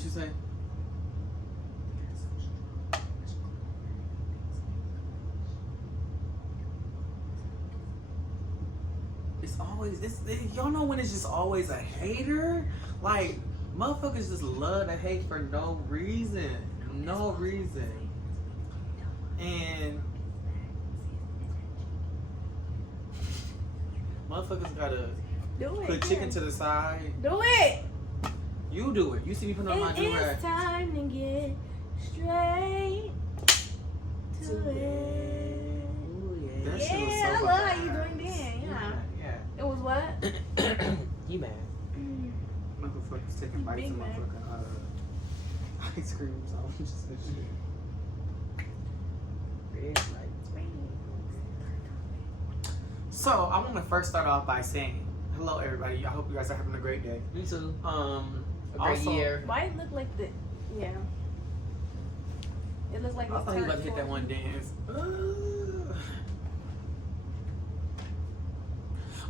What you say? It's always y'all know when it's just always a hater. Like motherfuckers just love to hate for no reason, no reason. And motherfuckers gotta put chicken to the side. Do it. You do it. You see me put on my new rag. It's time to get straight to it. That shit was so Yeah, I fucking love how you nice. doing then. Yeah. Yeah. It was what? He mad. Motherfuckers taking bites Big of man. motherfucking ice cream. So I'm just that shit. Red lights. So I want to first start off by saying hello, everybody. I hope you guys are having a great day. Me too. A great Also, year. Why it look like the? Yeah. It looks like I it's thought you about to turned hit that one dance.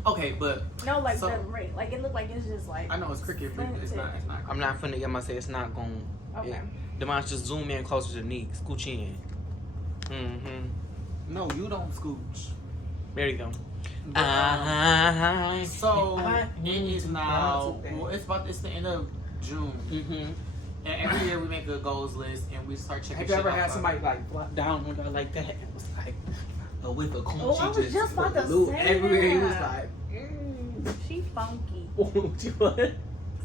Okay, but No, like So- the rate. Like it looked like it's just like. I know it's cricket, but it's not. It's not. I'm not finna get myself. It's not going. Okay. The mouse just zoom in closer to Neek. Scooch in. No, you don't scooch. There you go. But, so it is now. Well, it's the end of June, and every year we make a goals list and we start checking. Have you ever shit had off somebody like flop down window like that? It was like a whiff of coochie. Oh, I was just about to flew say everywhere. He was that. like, She funky. what?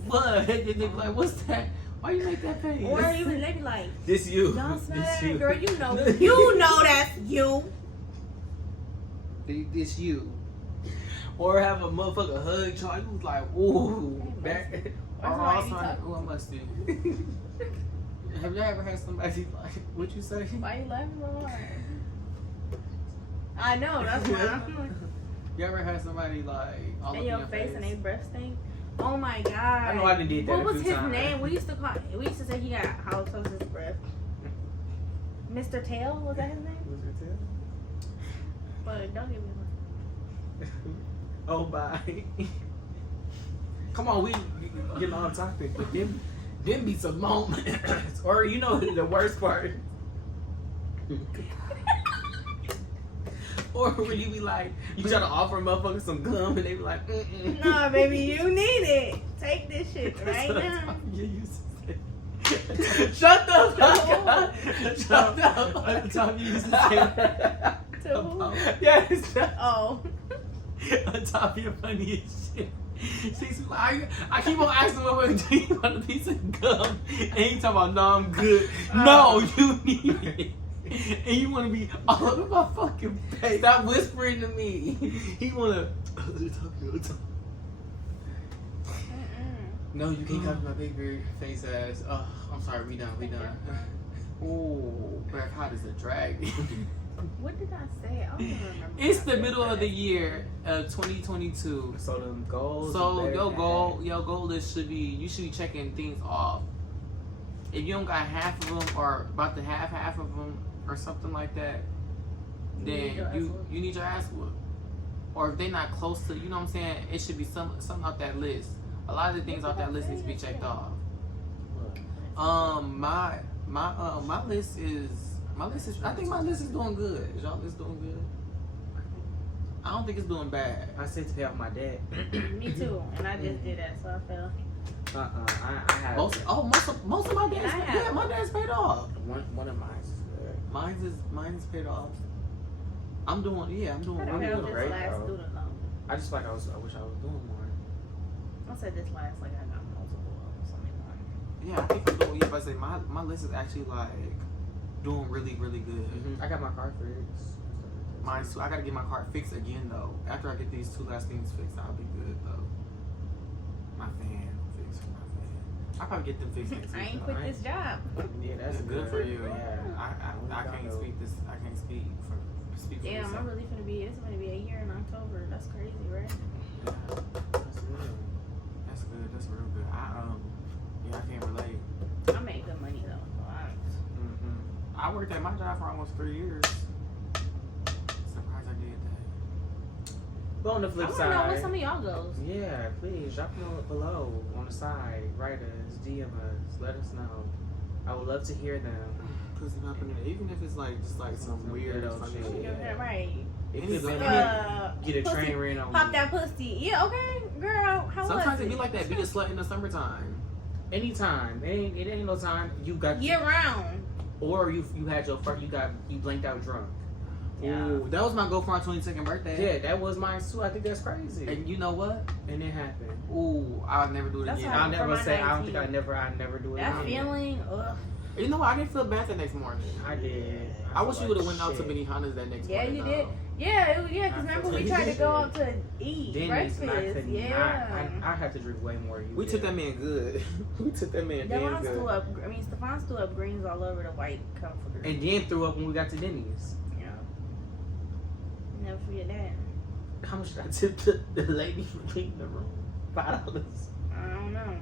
What? They be like, what's that? Why you make that face? Or even they be like, This you. y'all smell This that, you. girl? You know that's you. This you. Or have a motherfucker hug Charlie. He was like, ooh, back. Or Why also, somebody be oh, I must do. Have you ever had somebody like what you say? Why you laughing so hard? I know that's why I'm like, You ever had somebody like all in up your in face and they breath stink. Oh my god! I know I done did that What a was few his times. name? We used to say he got halitosis breath. Mr. Tail, was that his name? But don't give me one. Oh, bye. Come on, we getting on topic, but them be some moments. Or you know the worst part. Or when you be like, you try to offer a motherfucker some gum and they be like, mm-mm. Nah, baby, you need it. Take this shit right That's now. what you used to say. Shut the fuck up. Shut up. At the time you used to say To who? Yes. Oh. on top of your funniest shit. She's like, I keep on asking him, do you want a piece of gum? And he talking about, no, I'm good. No, you need it. And you want to be all over my fucking face. Stop whispering to me. He want to. No, you can't copy my big beard face ass. Oh, I'm sorry, we done. Ooh, Black Hot is a drag. What did I say? I don't even remember. It's the middle of the year of 2022. So them goals. So your goal list should be, you should be checking things off. If you don't got half of them or about to have half of them or something like that, then you need your ass whooped. Or if they not close to, you know what I'm saying, it should be something off that list. A lot of the things off that list needs to be checked off. My list is I think my list is doing good. Is y'all list doing good? I don't think it's doing bad. I said to pay off my dad. Me too, and I just did that, so I fell. I have Most of my dad's Yeah, I have. my dad's paid off. one of mine is good. Mine's paid off. I'm doing I don't really have good. this great, last bro. student loan. I just like I wish I was doing more. I said this last, like I got multiple or something. Yeah, I think I'm doing. Yeah, but I say my list is actually like doing really good. I got my car fixed. Mine too. I gotta get my car fixed again though. After I get these two last things fixed, I'll be good though. My fan fixed. My fan. I'll probably get them fixed next week. I ain't though. quit this job. Yeah, that's That's good for you. Yeah. I can't speak this. I can't speak for Damn, myself. I'm really finna be. It's gonna be a year in October. That's crazy, right? Yeah, that's good. That's real good. I can't relate. I make good money though. So I worked at my job for almost 3 years. Surprised I did that. But on the I flip want to know what side, some of y'all goes. yeah, please drop them below on the side. Write us, DM us, let us know. I would love to hear them. Cause it happened, even if it's like just like some weird weirdo funny shit. shit. Yeah, right. It could be get a pussy, train ran on pop me. that pussy. Yeah, okay, girl. How Sometimes was it be like that. Be a slut in the summertime. Anytime. It ain't no time. You got year round. or you had your first, you blanked out drunk. Yeah. Ooh, that was my goal for my 22nd birthday. Yeah, that was mine too. I think that's crazy. And you know what? And it happened. Ooh, I'll never do it That's again. how I'll for never my say. I don't 19. think I never do it. That again. feeling, ugh. You know what? I didn't feel bad the next morning. I did. I wish you felt would have like went out to shit. Benihana's that next Yeah, morning. you though. did. Yeah, because I remember felt we like tried to shit. go out to eat Denny's, and I breakfast. couldn't. Yeah. I had to drink way more. Than you We took did. that man good. We took that man damn Devon good. threw up. I mean, Stefan threw up greens all over the white comforter. And then threw up when we got to Denny's. Yeah. Never forget that. How much did I tip the lady for cleaning the room? $5. I don't know.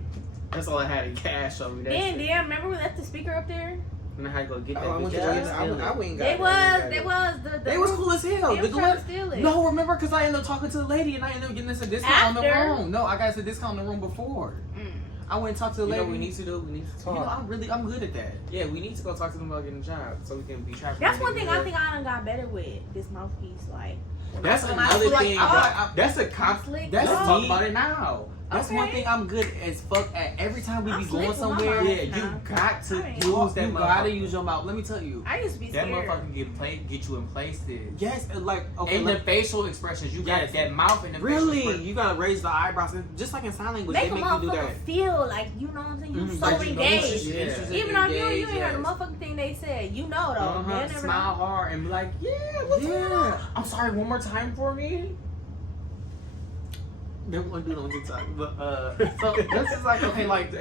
That's all I had in cash on me. That's Dan, it. remember we left the speaker up there? And I had to go get that. Oh, I bitch. went to Yeah, Denny's. I went and got They it. was. They was cool as hell. They The was trying to glue- steal it. No, remember, because I ended up talking to the lady and I ended up getting us a discount on the After? room. No, I got us a discount on the room before. Mm. I went and talked to the You know lady. what we need to do? We need to You know, talk. I'm good at that. Yeah, we need to go talk to them about getting a job so we can be trapped. That's one thing I think I done got better with. This mouthpiece, like. That's When I another feel like thing. I'm- That's a slick That's up. Let's talk me. about it now. That's one Okay. thing I'm good as fuck at. Every time we I'm be slick going with my somewhere, mouth. Yeah, you Nah. got to I mean, use you that gotta motherfucker. use your mouth. Let me tell you. I used to be That scared. motherfucker get you in places. Yes, like okay. And the facial expressions, you got Yes. that mouth and the facial Really, expression. you gotta raise the eyebrows, and just like in sign language, Make they a make you do motherfucker that. feel like, you know what I'm saying? You Mhm, so like you know engaged. shit. Yeah. Even though you ain't Engaged, heard the yes. motherfucking thing they said, you know though. They never Smile know. hard and be like, yeah, what's going Yeah. on? I'm sorry, one more time for me. They want to do it on TikTok, but so this is like okay, like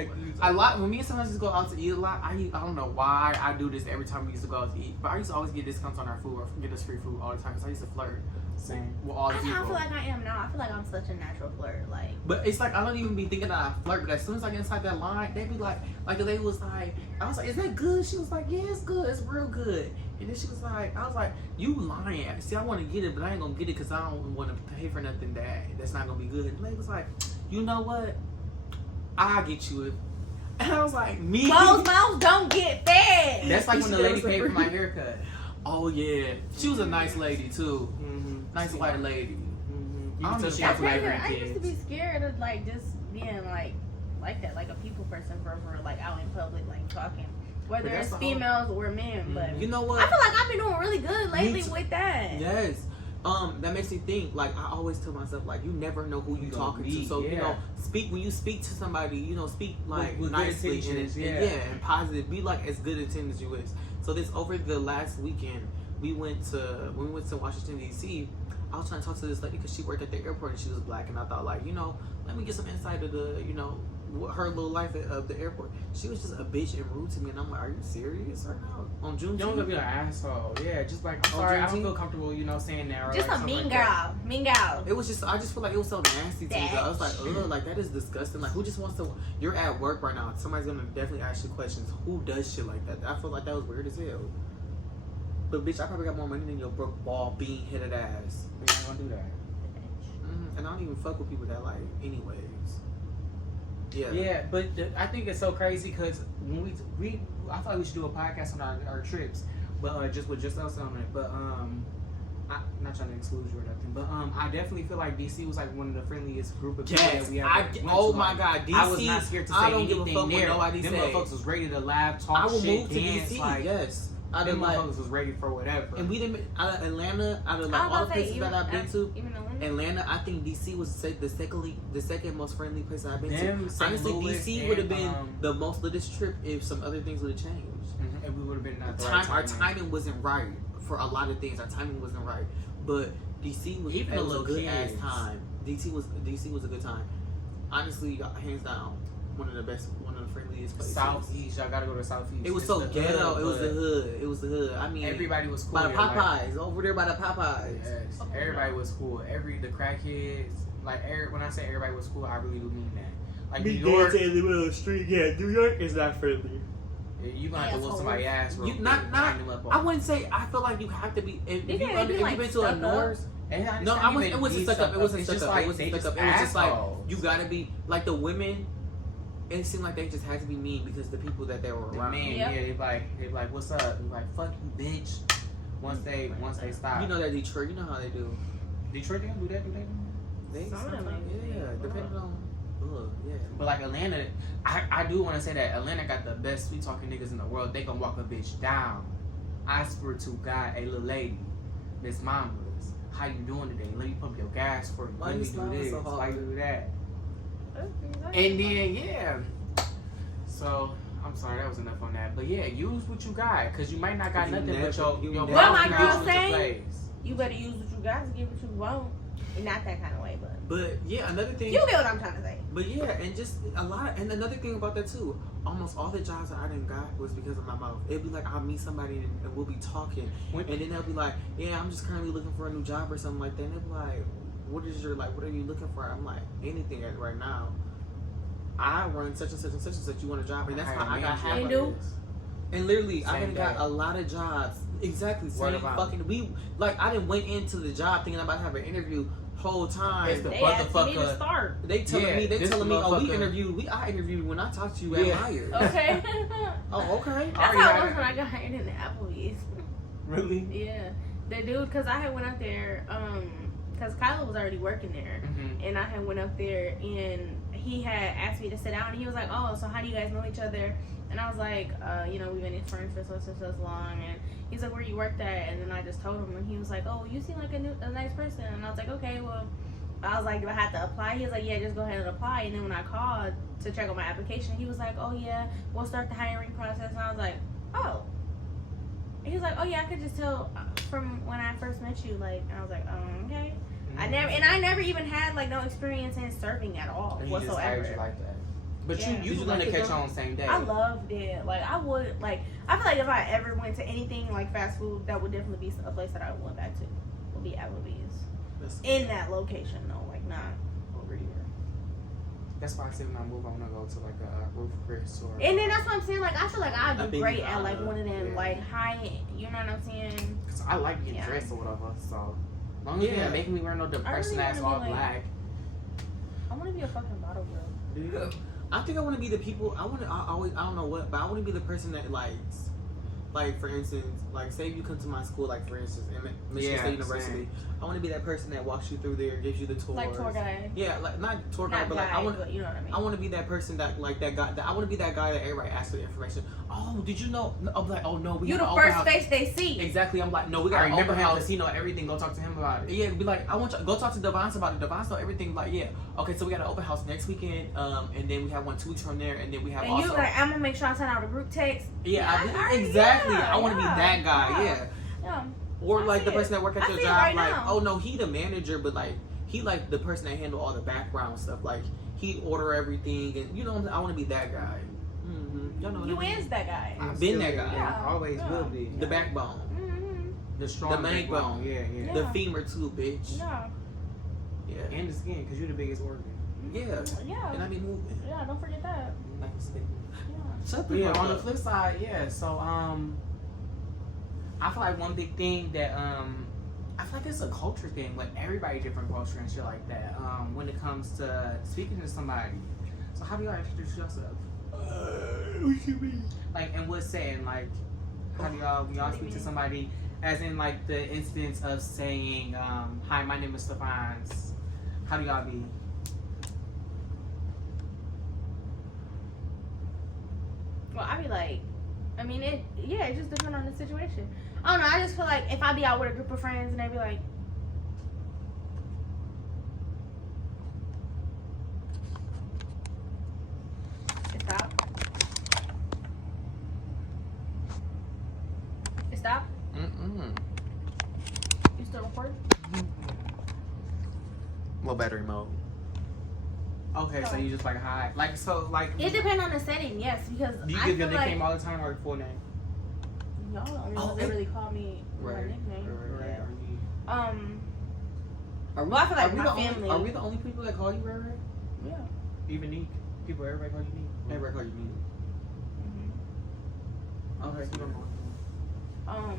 a lot. When me and sometimes just go out to eat a lot, I don't know why I do this every time we used to go out to eat, but I used to always get discounts on our food or get us free food all the time because I used to flirt Same. with all the I people. feel like I am now. I feel like I'm such a natural flirt. Like, But it's like I don't even be thinking that I flirt, but as soon as I get inside that line, they be like the lady was like, I was like, is that good? She was like, yeah, it's good, it's real good. And then she was like, I was like, you lying. See, I want to get it, but I ain't gonna get it because I don't want to pay for nothing that's not gonna be good. And the lady was like, you know what? I'll get you it. And I was like, me? closed mouths don't get fed. That's like when the lady paid for my free. haircut. Oh yeah, she was a nice lady too. Mm-hmm. Nice white lady. Mm-hmm. You I can tell don't she know. has That's crazy. migraine I used to kids. be scared of like just being like that, like a people person for like out in public, like talking, whether that's it's the whole- females or men. But You know what? I feel like I've been doing really good lately too. with that. Yes. That makes me think. Like I always tell myself, like you never know who you gonna talking to. meet, So you yeah. know, speak when you speak to somebody. You know, speak like With good nicely and, intentions, and yeah. and positive. Be like as good intent as you is. So this over the last weekend, when we went to Washington D.C. I was trying to talk to this lady because she worked at the airport and she was black, and I thought like, you know, let me get some insight of the, you know, her little life of the airport. She was just a bitch and rude to me, and I'm like, are you serious or no? On June, You don't gotta be an asshole. Yeah, just like, I'm sorry, I don't feel comfortable, you know, saying that. Or Just like a something mean like that. girl, mean girl. It was just, I just feel like it was so nasty to me. Though. I was like, Bitch. ugh, like that is disgusting. Like, who just wants to? You're at work right now. Somebody's gonna definitely ask you questions. Who does shit like that? I feel like that was weird as hell. But bitch, I probably got more money than your broke ball bean headed ass. We're not gonna do that. And I don't even fuck with people that like, anyways. Yeah. Yeah, but I think it's so crazy because when we I thought we should do a podcast on our trips, but just with just us on it. But I'm not trying to exclude you or nothing, but I definitely feel like DC was like one of the friendliest group of people Yes, that we ever I, went oh to. my Like, God, DC. I was not scared to say I don't give a anything fuck what there. nobody Them say. motherfuckers was ready to laugh, talk I will shit, move to dance, DC. like Yes. Out them of like, motherfuckers was ready for whatever. and we didn't out of Atlanta, out of like I all was the about to places say, that I've been to. even though Atlanta, I think DC was the second most friendly place I've been Them, to. St. Honestly, Louis, DC would have and, been the most latest trip if some other things would have changed. And we would have been at the Our right timing. timing wasn't right for a lot of things. Our timing wasn't right, but DC was Even it the was a little good ass kids. time. DC was a good time. Honestly, hands down, one of the friendliest places. Southeast, y'all gotta go to Southeast. It was It's so the ghetto. hood, It was the but hood. It was the hood. I mean, everybody was cool. by the there, like- Popeyes over there by the Popeyes. Yes, Oh, everybody no. was cool. The crackheads, like when I say everybody was cool, I really do mean that. Like New York, in the middle of the street. Yeah, New York is not friendly. you gonna have to whoop Assholes. somebody's ass real You quick not. and line them up I on. wouldn't say. I feel like you have to be. If They you can't be, if like, you've been to a stuck up. North, And I No, understand it wasn't stuck up. It wasn't It's stuck just up. like It wasn't they stuck up. just It was just like assholes. you gotta be like the women. It seemed like they just had to be mean because the people that they were The around. men, Yep. yeah, they like, what's up? They like, fuck you, bitch. Once they stop. You know that Detroit. You know how they do. Detroit, they don't do that, do they? They Some of them sometimes, ain't. yeah, depending on. Yeah. But like Atlanta, I do want to say that Atlanta got the best sweet talking niggas in the world. They gonna walk a bitch down. I swear to God, a little lady, Miss Mamas, how you doing today? Let me pump your gas for you. Why Let you me do smiling this. so hard? Why you do that? Exactly. And then yeah. So I'm sorry, that was enough on that. But yeah, use what you got, cause you might not got You nothing never- but your you your never- What my mouth girl can get you say? into place. You better use what you got to get what you want. And not that kind of way, but But yeah, another thing. you get what I'm trying to say. But yeah, and just a lot. And another thing about that too, almost all the jobs that I didn't got was because of my mouth. It'd be like I'll meet somebody and we'll be talking, When- and then they'll be like, "Yeah, I'm just currently looking for a new job or something like that." And they'll be like, "What is your like? What are you looking for?" I'm like, "Anything at right now. I run such and such and such and such. You want a job?" And that's how I got half And of do? this. And literally, I Same done got day. a lot of jobs. Exactly, Word same of mouth. fucking. We like I didn't went into the job thinking I'm about to have an interview. Whole time It's the They asked me to motherfucker. start. they telling Yeah, me, this oh, we motherfucker- interviewed. I interviewed when I talked to you at Yeah. Myers. Okay. Oh, okay. That's Already how had it was it. when I got hired in the Applebee's. Really? Yeah. The dude, because I had went up there, because Kyla was already working there. Mm-hmm. And I had went up there and he had asked me to sit down and he was like, "Oh, so how do you guys know each other?" And I was like, we've been friends for so long. And he's like, "Where you worked at?" And then I just told him and he was like, "Oh, you seem like a nice person." And I was like, "Okay, well," I was like, "Do I have to apply?" He was like, "Yeah, just go ahead and apply." And then when I called to check on my application, he was like, "Oh yeah, we'll start the hiring process." And I was like, "Oh." He was like, "Oh yeah, I could just tell from when I first met you." Like, and I was like, "Okay." I never even had like no experience in serving at all And he just hired whatsoever. you like that. But Yeah. you Did you gonna like it catch though? on same day. I loved it. Like I would like. I feel like if I ever went to anything like fast food, that would definitely be a place that I went back to. Would be Applebee's in that location though, like not over here. That's why I said when I move, I wanna go to like a Ruth Chris or. And then that's what I'm saying. Like I feel like I'd I do think great you at like gotta, one of them yeah. like high. You know what I'm saying? Cause I like getting Yeah. dressed or whatever. So as long as you're Yeah. not making me wear no depressing wanna ass be all like- black. I want to be a fucking bottle girl. I think I want to be the people. I don't know what, but I want to be the person that like for instance, like say you come to my school, like for instance, in Michigan Yeah, State University. same. I want to be that person that walks you through there, gives you the tours. Like tour guide. Yeah, like not tour guide, Not but like I guide, want. but you know what I mean. I want to be that person that like that guy. I want to be that guy that everybody asks for the information. Oh, did you know? I'm like, oh no, we You got the an open first house. face they see. Exactly. I'm like, no, we got I an remember open him house. because he know everything. Go talk to him about it. Yeah, be like, I want you go talk to Devonce about it. Devonce know everything. Like, yeah, okay, so we got an open house next weekend, and then we have one 2 weeks from there, and then we have And also. you like, I'm gonna make sure I send out a group text. Exactly. I want to be that guy. Yeah. Yeah. Or I like see the it. person that work at I your see it job. right Like, now. oh no, he the manager, but like he like the person that handle all the background stuff. Like he order everything, and you know, I want to be that guy. Mm-hmm. Y'all know what You I mean? is that guy. I've been that guy. Yeah. Always Yeah. will be. The backbone, Mm-hmm. The strong the backbone. Yeah, yeah. the Yeah. femur too, bitch. Yeah. Yeah. And the skin, because you're the biggest organ. Yeah. Yeah. And I be moving. Yeah. Don't forget that. Like a stick. Yeah. Shut But the yeah, fuck on the up. flip side, yeah. So I feel like one big thing that I feel like it's a culture thing, like everybody different culture and shit like that. When it comes to speaking to somebody. So how do y'all introduce yourself? What you mean? Like, and what's saying, like, how do y'all when y'all What do you speak to mean? somebody, as in like the instance of saying, "Hi, my name is Stephans." How do y'all be? Well, I be like, I mean, it just depends on the situation. I don't know. I just feel like if I be out with a group of friends and they be like, stop. Stop. Mm-mm. You still recording? Low battery mode. Okay, so you just like hi, like so like. It depends on the setting, yes, because Do you I give your feel like nickname all the time or your full name? y'all the only Oh, ones that it- really call me my Right, nickname. right, Yeah. Right. Are we, Well, I feel like are we my the only- family- Are we the only people that call you Ray Ray? Yeah. Even Neek. People, everybody call you Neek. Everybody call you me. Mhm. Okay. You don't know.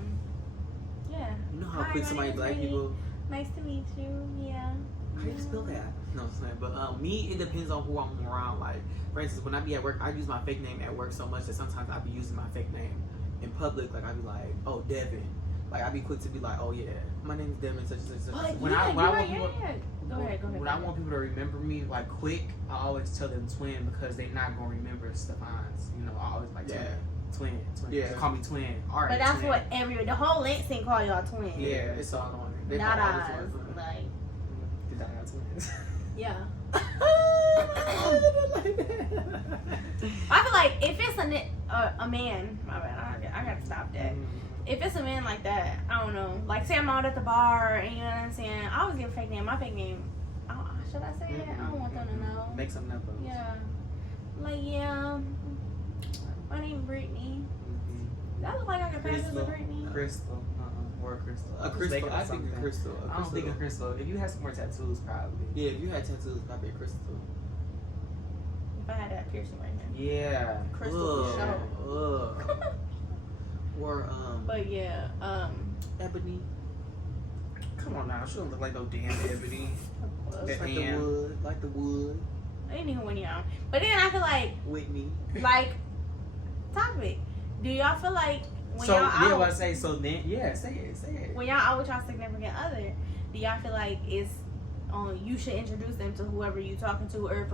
Yeah. You know how Hi, quick my somebody name is black Rainy. people. Nice to meet you. Yeah. How do you spell that? No, I'm saying, but me, it depends on who I'm around. Like, for instance, when I be at work, I use my fake name at work so much that sometimes I be using my fake name in public. Like, I be like, oh, Devin. Like, I be quick to be like, oh yeah, my name is Devin, such and such. But Such. When yeah, I you're want right, people- yeah. Go ahead. When I want people to remember me like quick, I always tell them twin because they not gonna remember Stefan's. You know, I always like twin. Yeah. Call me twin. All right. But that's twin. what the whole Lansing call y'all twins. Yeah, it's all on it. They Not call all us. the twins. Like, Did I have twins? yeah. I feel like if it's a man, my bad, I gotta stop that. If it's a man like that, I don't know. Like, say I'm out at the bar, and you know what I'm saying? I always give a fake name. My fake name, should I say it? I don't want them to know. Make something up. Of. Yeah. Like, yeah. My name Brittany. That look like I could pass as a Brittany. Crystal. Or Crystal. A crystal. I think a crystal. I don't think a crystal. If you had some more tattoos, probably. Yeah, if you had tattoos, probably a crystal. If I had that piercing right here. Yeah. Crystal for sure. Ugh. Or But yeah, ebony. Come on now, she don't look like no damn ebony. Like the And- wood. Like the wood. I didn't even when you out. But then I feel like, Whitney. topic. Do y'all feel like when So y'all yeah, out, what I say. So then, yeah, say it. when y'all out with y'all significant other, do y'all feel like it's you should introduce them to whoever you talking to, or if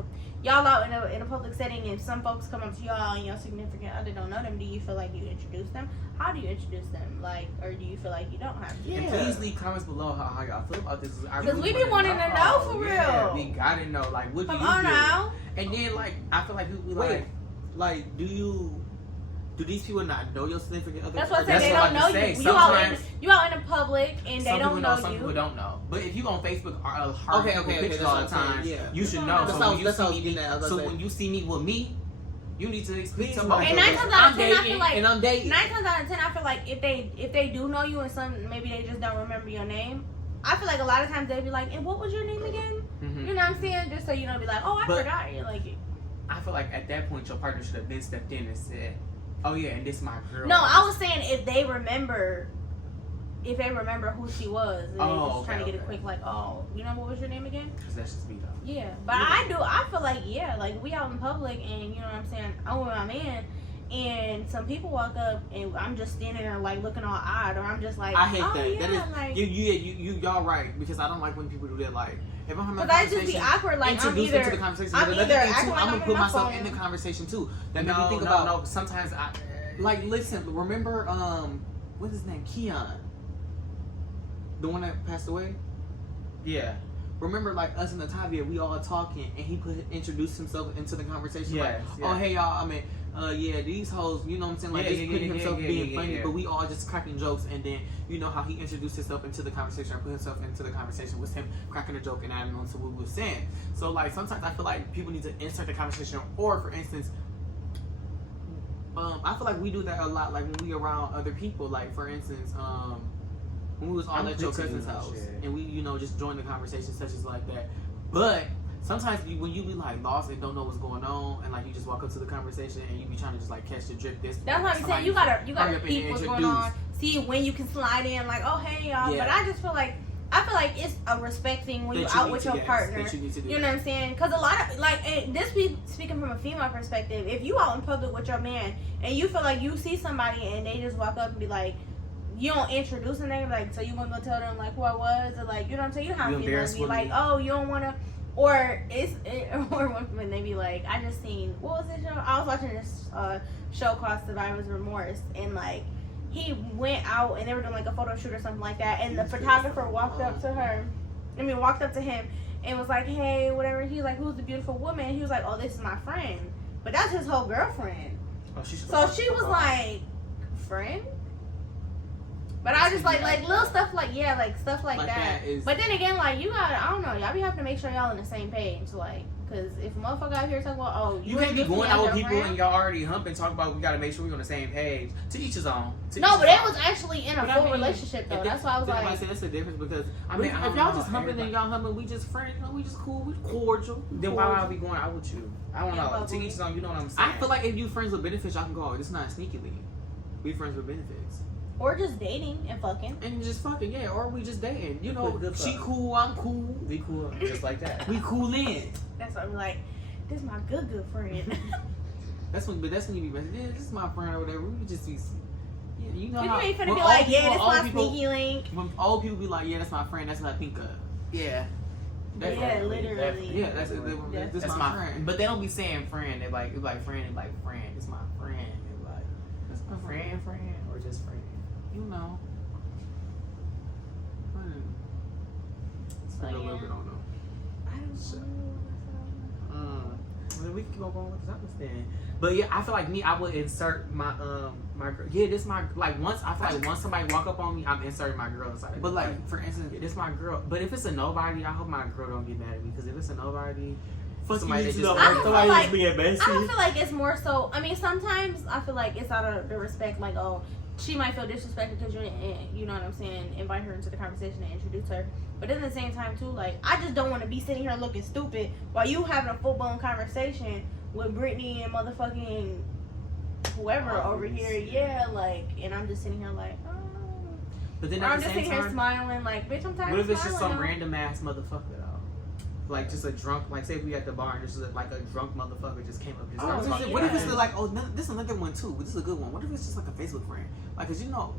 y'all out in a public setting and some folks come up to y'all and your significant other don't know them, do you feel like you introduce them? How do you introduce them? Like, or do you feel like you don't have to? And please leave comments below how y'all feel about this. Because we be wanting to know for Yeah, real. we gotta know. Like, what do Come you on do? now. And then, like, I feel like people be Wait. like, Like, do these people not know your significant other? That's what I That's said. They what don't I'm know about to you. say. You out in the public and they some don't people know some you. people don't know. But if you on Facebook or hard Okay, pictures that's all what the I'm saying, time, yeah. you should That's know. how- So that's when you how I was see me, getting at. I was so like- when you see me with me, you need to speak Please to know. me. And 9 times out of 10, I feel like and I'm dating. 9 times out of 10, I feel like if they do know you and some maybe they just don't remember your name. I feel like a lot of times they'd be like, "And what was your name again?" Mhm. You know what I'm saying? Just so you know, be like, "Oh, I But- forgot." You're like, I feel like at that point your partner should have been stepped in and said, "Oh yeah, and this my girl." no, I was saying if they remember who she was, and they Oh, just trying to okay, get a okay. quick like, "Oh, you know what was your name again?" because that's just me though. Yeah, but Yeah. I feel like, yeah, like we out in public and you know what I'm saying, I'm with my man and some people walk up and I'm just standing there like looking all odd, or I'm just like, I hate oh, that. yeah, That is like, y'all right, because I don't like when people do that. Like, if I'm having a but I just be conversation, awkward, like I'm introduce them to either, the conversation. I'm But another either thing, acting too, like I'm I'm gonna in put my myself phone. in the conversation too. That made me No, think no, about no. Sometimes I like, listen, remember what's his name, Keon, the one that passed away. yeah. Remember, like us and Natavia, we all talking, and he introduced himself into the conversation. Yes, like, yeah. oh hey y'all, I mean, yeah, these hoes, you know what I'm saying? Like, Yeah, just yeah, putting yeah, himself yeah, being yeah, funny, yeah. but we all just cracking jokes, and then you know how he introduced himself into the conversation, or put himself into the conversation was him cracking a joke and adding on to what we were saying. So like sometimes I feel like people need to insert the conversation, or for instance, I feel like we do that a lot, like when we around other people, like for instance, when we was all I'm at your quick to do cousin's that house, shit. and we, you know, just join the conversation such as like that. But sometimes when you be like lost and don't know what's going on, and like you just walk up to the conversation and you be trying to just like catch the drift. that's what I'm saying. You gotta peep what's going on, see when you can slide in, like, oh hey y'all. Yeah. But I just feel like it's a respect thing when you're out with your partner. You know what I'm saying? Because a lot of like, and this be speaking from a female perspective. If you out in public with your man and you feel like you see somebody and they just walk up and be like, you don't introduce them, they like, so you want to go tell them like who I was, or like, you know what I'm saying? You know how You females embarrassed be with like, me. oh, you don't want to, or when they be like, I just seen, what was this show? I was watching this show called Survivor's Remorse, and like he went out and they were doing like a photo shoot or something like that, and the photographer walked up to him and was like, hey, whatever. He was like, who's the beautiful woman? He was like, oh, this is my friend, but that's his whole girlfriend. Oh, So she was like, friend? But I just like little stuff like, yeah, like stuff like that. Is, But then again, like, you gotta, I don't know, y'all be having to make sure y'all on the same page, like, because if a motherfucker out here talking about, oh, You can't be introduced me going as out with your people friend. and y'all already humping, talking about we gotta make sure we're on the same page. To each his own. To No, each but his they own. was actually in a But I full mean, relationship though. That's why I was then like, say that's the difference, because I mean, I if don't y'all know, just humping everybody- and y'all humping, we just friends, you know, we just cool, we cordial. Then why would I be going out with you? I don't Yeah, know. but To each his own. You know what I'm saying? I feel like if you friends with benefits, y'all can go out. It's not a sneaky league. We friends with benefits. Or just dating and fucking. And just fucking, yeah, or we just dating. You know, Good she fuck. cool, I'm cool. We cool, just like that. We cool in. That's why I'm like, this is my good friend. That's when you be messing. Yeah, this is my friend or whatever. We would just be, yeah, you know You how. ain't finna when be old like, people- yeah, this old my people- sneaky link. When old people be like, yeah, that's my friend. That's what I think of. Yeah. That's Yeah, right. literally. Yeah, that's That's my friend. But they don't be saying friend. They like friend. They like friend. It's my friend. They like That's my friend, or just friend. You know. So, A little yeah. bit on them. I don't know. Well, we can keep on going with the topics then. But yeah, I feel like me, I would insert my my girl. Yeah, this my like once I feel like once somebody walk up on me, I'm inserting my girl inside. But like, for instance, yeah, this my girl. But if it's a nobody, I hope my girl don't get mad at me because if it's a nobody, fuck somebody you, that you know, just I don't feel like- being messy. I don't feel like it's more so. I mean, sometimes I feel like it's out of the respect, like, oh, she might feel disrespected because you know what I'm saying, invite her into the conversation and introduce her. But at the same time, too, like, I just don't want to be sitting here looking stupid while you having a full blown conversation with Brittany and motherfucking whoever over here. Yeah, like, and I'm just sitting here like, oh. But then Or at I'm the just same sitting here time, smiling, like, bitch, I'm tired what of if it's just some smiling now. random ass motherfucker though? Like just a drunk, like say we at the bar and just like a drunk motherfucker just came up and just Oh, started yeah. what if it's talking. like, oh, this is another one too. This is a good one. What if it's just like a Facebook friend? Like, cause you know,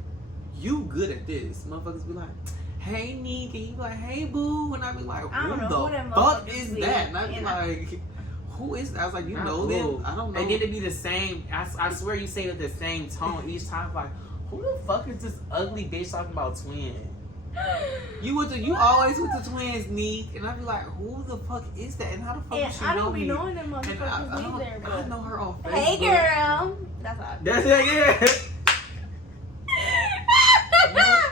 you good at this. Motherfuckers be like, hey, Nick, and you be like, hey, boo, and I be like, I don't who know who the them fuck motherfuckers is be. that? And I be And like, who is that? I was like, you Not know cool. them? I don't know. And then it be the same. I swear you say it the same tone each time. Like, who the fuck is this ugly bitch talking about twins? You always with the twins, Neek, and I be like, who the fuck is that? And how the fuck And does she I know don't be me? knowing them And motherfuckers either, I but. know her on Facebook. Hey, girl. That's all. That's it, yeah.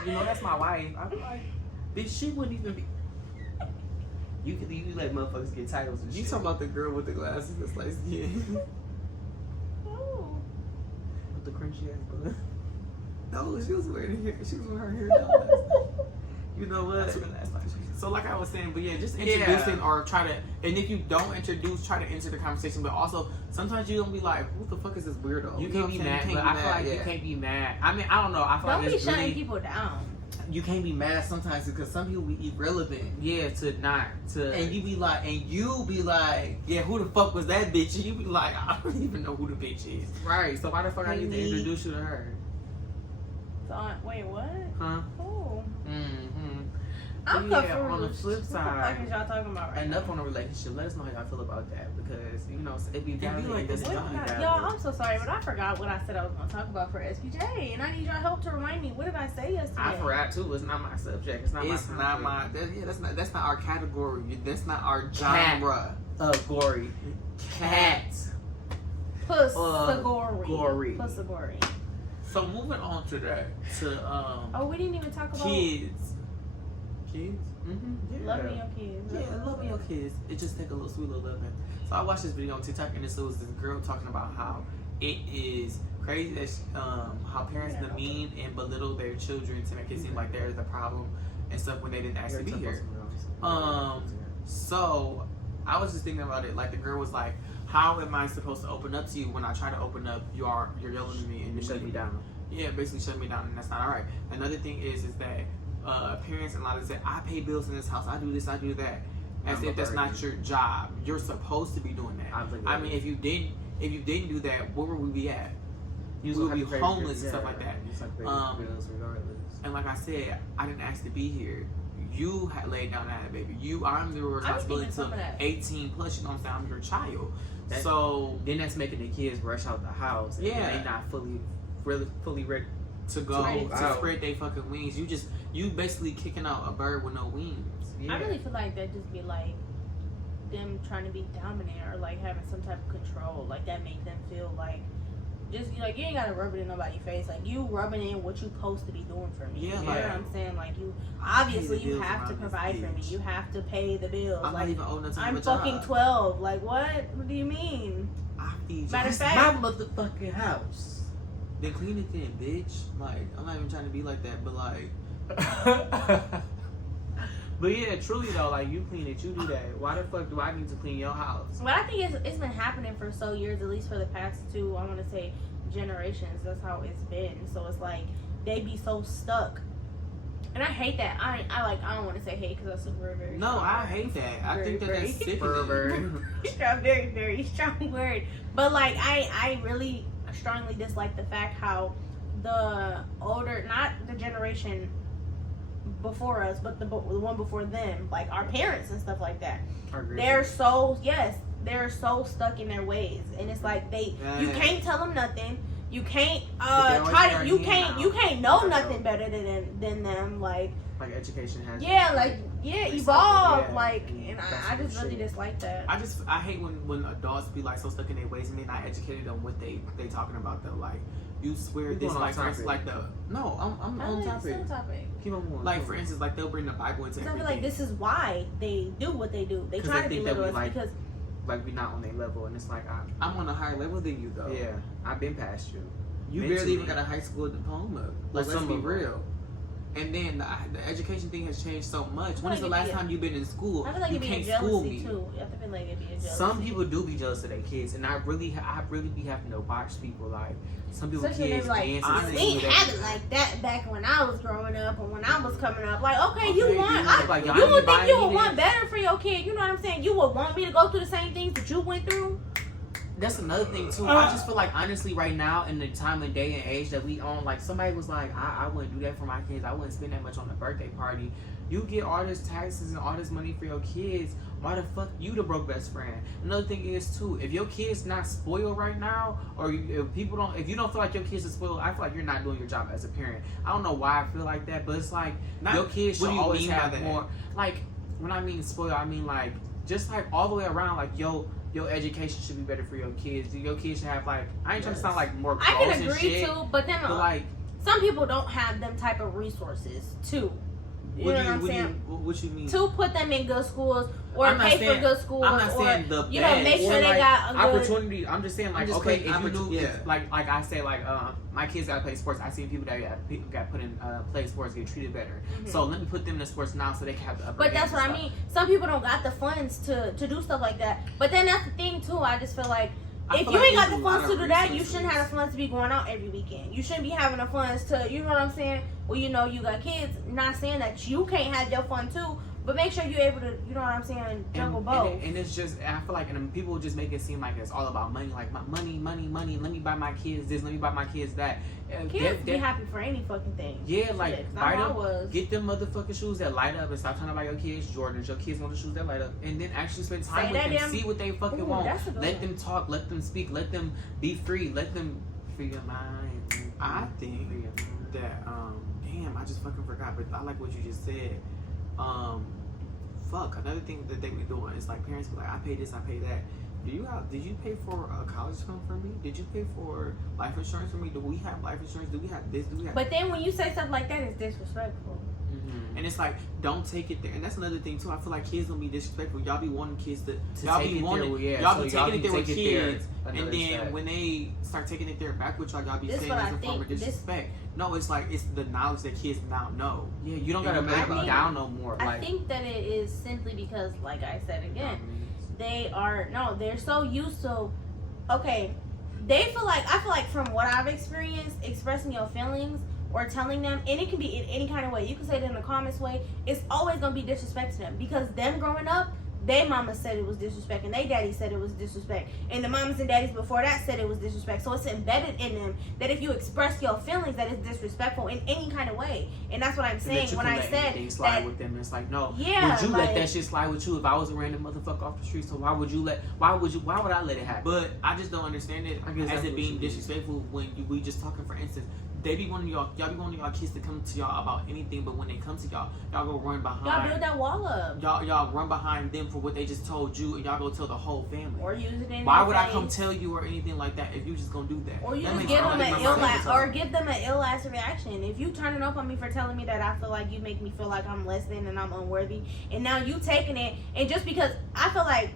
You know that's my wife. I be like, bitch, she wouldn't even be. You let motherfuckers get titles and You shit. talking about the girl with the glasses that's like skin? Ooh. With the crunchy ass butt. No, she was wearing hair. She was wearing her hair down last night. You know what? That's what last night she said. So like I was saying, but yeah, just Yeah. introducing or try to, and if you don't introduce, try to enter the conversation. But also, sometimes you don't be like, who the fuck is this weirdo? You know can't what be I'm saying? mad, You but can't I be feel like mad, you yeah. can't be mad. I mean, I don't know. I feel Don't like be it's shutting really, people down. You can't be mad sometimes because some people be irrelevant. yeah, And you be like, yeah, who the fuck was that bitch? And you be like, I don't even know who the bitch is. right. So why the fuck I need to Hey. introduce you to her? So, wait, what? Huh? Oh. Mm-hmm. I'm Yeah, confused. on the flip What side, the fuck is y'all talking about right Enough now? on a relationship. Let us know how y'all feel about that because you know it be be valid. like It this, doesn't y'all be got- valid. Y'all, I'm so sorry, but I forgot what I said I was going to talk about for SPJ, and I need your help to remind me. What did I say yesterday? I forgot too. It's not my subject. It's not It's my. not my. That's not our category. That's not our Cat. genre. gory. Cat. Puss-a-gory. gory. Puss-a-gory. So moving on to that, to Oh, we didn't even talk about kids. Kids. Mm-hmm. loving your kids. Yeah, loving your kids. It just take a little sweet little loving. So I watched this video on TikTok and it was this girl talking about how it is crazy that how parents demean and belittle their children to make it seem like there's a problem and stuff when they didn't ask to be here. So I was just thinking about it. Like the girl was like, "How am I supposed to open up to you when I try to open up? You're yelling at me and You you're shut me down. Yeah, basically shut me down, and that's not alright. Another thing is that parents and a lot of say, I pay bills in this house, I do this, I do that, as I'm if a that's not burden. your job. You're supposed to be doing that. I mean, if you didn't do that, where would we be at? We would be homeless and stuff like that. Bills regardless. And like I said, I didn't ask to be here. You had laid down that baby. I'm the responsibility thinking some to of that. 18 plus. You know what I'm saying? I'm your child. That- So Then that's making the kids rush out the house. And Yeah. they not fully ready. to go Right. to Out. spread their fucking wings, you basically kicking out a bird with no wings. Yeah. I really feel like that just be like them trying to be dominant or like having some type of control. Like that make them feel like just like you ain't gotta rub it in nobody's face. Like you rubbing in what you supposed to be doing for me. Yeah, you like- know what I'm saying? Like you I obviously pay the you bills have to around this provide for me. bitch. You have to pay the bills. I'm like not even old enough to I'm have a fucking job. 12. Like what? What do you mean? I feed you. Matter of It's fact- my motherfucking house. Then clean it then, bitch. Like, I'm not even trying to be like that, but like, But yeah, truly though, like you clean it, you do that. Why the fuck do I need to clean your house? But I think it's been happening for so years, at least for the past two, I want to say, generations. That's how it's been. So it's like they be so stuck. And I hate that. I don't want to say hate because that's a very, very No, strong I word. hate that. I think that Very, that's very- sickening. Very, very strong word. But like I really strongly dislike the fact how the older, not the generation before us, but the one before them, like our parents and stuff like that, they're so stuck in their ways, and it's like you Yeah. can't tell them nothing. You can't But they always try got to. our You hand can't out. know Yeah, nothing better than them. Like education has. evolve. Yeah. Like, and That's I just some really shit. dislike that. I hate when adults be like so stuck in their ways and they not educated on what they talking about though. Like you swear We're this going like off for instance, like topic. I'm I on like topic. still topic. Keep on moving. Like for instance, like they'll bring the Bible into 'Cause I everything. feel like this is why they do what they do. They 'Cause try they to think that belittle we us like- because like we not on their level, and it's like I'm on a higher level than you though. yeah, I've been past you. You Mentally. barely even got a high school diploma. Like, let's some be of them. real. And then the education thing has changed so much. feel When is like the it'd last be a- time you've been in school? I feel like You it'd be a can't school jealousy me. too. I feel like it'd be a jealousy. Some people do be jealous of their kids, and I really be having to watch people like some people Especially when kids they like, dance honestly, and we ain't sing have it like that back when I was growing up or when I was coming up. Like, okay, Okay, you you want, know, like, y'all you need would to think buy you me would want this. better for your kid. You know what I'm saying? You would want me to go through the same things that you went through. That's another thing too. I just feel like honestly right now in the time and day and age that we on, like somebody was like, I wouldn't do that for my kids. I wouldn't spend that much on a birthday party. You get all this taxes and all this money for your kids. Why the fuck you the broke best friend? Another thing is too, if your kid's not spoiled right now, or if you don't feel like your kids are spoiled, I feel like you're not doing your job as a parent. I don't know why I feel like that, but it's like your kids should what do you always mean by have that? more. Like when I mean spoiled, I mean like just like all the way around. Like your education should be better for your kids. Your kids should have like I ain't trying to sound like more I clothes can and agree shit, too, but then but like some people don't have them type of resources too. You know what I'm saying? What you mean? To put them in good schools or I'm not pay saying- for good schools I'm not or saying the you know best, make sure or, they like, got a good opportunity. I'm just saying like I'm just okay, putting if you knew, yeah. like I say like my kids gotta play sports. I seen people that got put in play sports get treated better. Mhm. So let me put them in sports now so they can have the upper But that's hand what I and stuff. mean. Some people don't got the funds to do stuff like that. But then that's the thing too. I just feel like I if feel you like ain't got there's the a lot funds to of do that, you resources. shouldn't have the funds to be going out every weekend. You shouldn't be having the funds to, you know what I'm saying? Well, you know you got kids. Not saying that you can't have your fun too, but make sure you're able to, you know what I'm saying, juggle both. And it's just, I feel like, and people just make it seem like it's all about money. Like, money. Let me buy my kids this, let me buy my kids that. Kids be happy for any fucking thing. Yeah, like, Shit, buy I them, was. get them motherfucking shoes that light up and stop trying to buy your kids Jordans. Your kids want the shoes that light up. And then actually spend time Say with that them, damn- see what they fucking Ooh, want. that's a good Let one. them talk, let them speak, let them be free, let them free your mind. I think Free your mind. that damn, I just fucking forgot, but I like what you just said. Another thing that they be doing is like parents be like, I pay this, I pay that. Did you pay for a college fund for me? Did you pay for life insurance for me? Do we have life insurance? Do we have this? Do we have But then when you say stuff like that, it's disrespectful. Mhm. And it's like, don't take it there. And that's another thing too. I feel like kids don't be disrespectful. Y'all be wanting kids to y'all take be it wanting, there, yeah, y'all so be y'all taking it can there with take it there kids, and another then step. when they start taking it there back with y'all, y'all be This saying what it's I a form of think. disrespect. No, it's like it's the knowledge that kids now know. Yeah, you don't And gotta you back think- me down no more. I Like, think that it is simply because, like I said again, they're so used to, okay, I feel like from what I've experienced, expressing your feelings or telling them, and it can be in any kind of way, you can say it in the calmest way, it's always going to be disrespect to them, because them growing up, their mama said it was disrespect, and their daddy said it was disrespect, and the mamas and daddies before that said it was disrespect. So it's embedded in them that if you express your feelings, that it's disrespectful in any kind of way. And that's what I'm and that saying you when can I let said anything slide that. with them. It's like, no. Yeah, Would you like- let that shit slide with you if I was a random motherfucker off the street? So why would I let it happen? But I just don't understand it I guess as that's it what being you mean. disrespectful when we just talking. For instance, y'all be wanting y'all kids to come to y'all about anything, but when they come to y'all go run behind. Y'all build that wall up. Y'all run behind them for what they just told you, and y'all go tell the whole family. Or use it in Why their would I face. come tell you or anything like that if you just gonna do that? Or you That just makes give me them like an my ill mama ass, say or so. give them an ill ass reaction. If you turning up on me for telling me that I feel like you make me feel like I'm less than and I'm unworthy, and now you taking it, and just because I feel like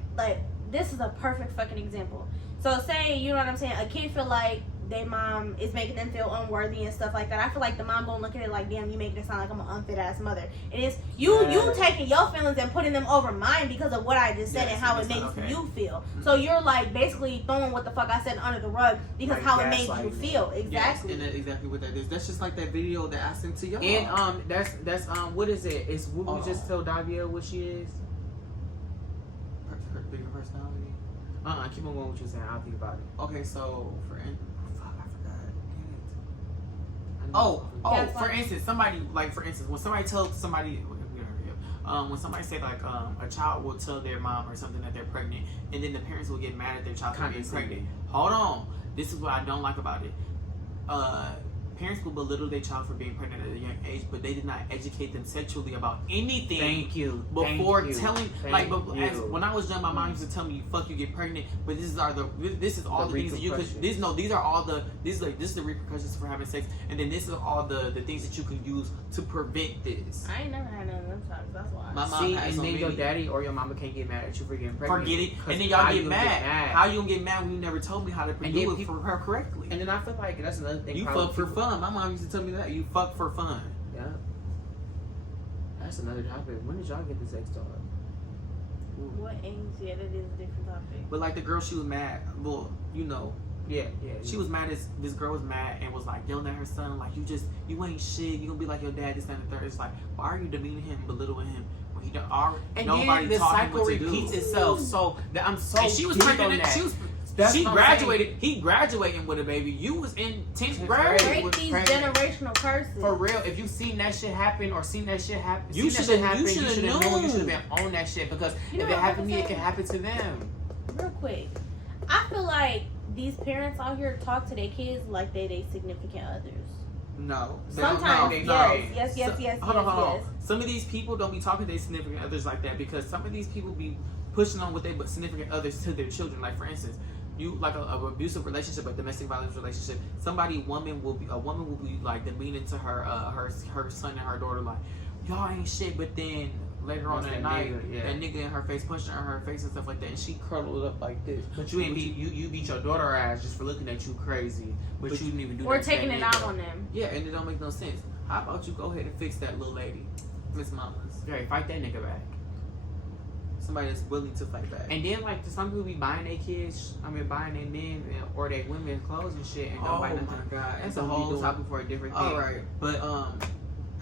this is a perfect fucking example. So say, you know what I'm saying, a kid feel like their mom is making them feel unworthy and stuff like that. I feel like the mom gonna look at it like, damn, you making it sound like I'm an unfit ass mother. And it's you taking your feelings and putting them over mine because of what I just said and how it makes you feel. So you're like basically throwing what the fuck I said under the rug because how it made you feel. Exactly. Yes, and that's exactly what that is. That's just like that video that I sent to y'all. And that's what is it? It's what we just told Davia what she is. Her bigger personality. Keep on going with what you're saying. I'll think about it. Okay, so I forgot. That's For instance, when somebody tells somebody, when somebody say like a child will tell their mom or something that they're pregnant, and then the parents will get mad at their child for being pregnant. Hold on, this is what I don't like about it. Parents will belittle their child for being pregnant at a young age, but they did not educate them sexually about anything. Thank you. Before telling, when I was young, my mom used to tell me, "Fuck, you get pregnant," but this is all the things that you could. These are all the this is the repercussions for having sex, and then this is all the things that you can use to prevent this. I ain't never had none of them talks. That's why. My mom has and then your daddy or your mama can't get mad at you for getting pregnant. Forget it, and then y'all get mad. How you gonna get mad when you never told me how to do it for her correctly? And then I feel like that's another thing. You fuck for fun. My mom used to tell me that. You fuck for fun. Yeah. That's another topic. When did y'all get the sex talk? What age? Yeah, that is a different topic. But like the girl, she was mad. Well, Yeah. She was mad as this girl was mad and was like yelling at her son, like you ain't shit. You gonna be like your dad, this, that, and the third. It's like, why are you demeaning him, belittling him when he don't already? And nobody then the taught him cycle what to repeats do. itself. So I'm so. And she was big pregnant. on that. She graduated. He graduating with a baby. You was in 10th grade. Break these generational curses. For real, if you seen that shit happen or seen that shit happen, you should have known. You should have been on that shit because if it happened to me, it can happen to them. Real quick, I feel like these parents out here talk to their kids like they significant others. No. Sometimes, yes. Hold on. Some of these people don't be talking to their significant others like that because some of these people be pushing on what they significant others to their children. Like for instance, you like a abusive relationship, a domestic violence relationship. A woman will be like demeaning to her son and her daughter, like y'all ain't shit. But then later on that night, that nigga in her face, pushing her in her face and stuff like that, and she curled up like this. But you beat your daughter ass just for looking at you crazy, but you didn't even do that. Or taking it out on them. Yeah, and it don't make no sense. How about you go ahead and fix that little lady, Miss Mamas? Okay, fight that nigga back. Somebody that's willing to fight back. And then like some people be buying their kids, buying their men or their women clothes and shit, and don't buy nothing. Oh my god, That's a whole topic for a different thing. All right, but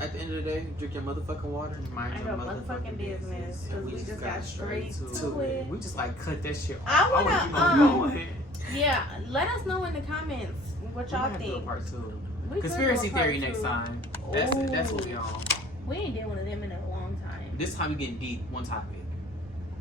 at the end of the day, drink your motherfucking water. Mind your motherfucking business. Because we just got straight to it. We just like cut that shit off. I wanna yeah, let us know in the comments what y'all think. Part 2. We Conspiracy could do a part theory 2. next time. That's what we on. We ain't did one of them in a long time. This time we getting deep. One topic.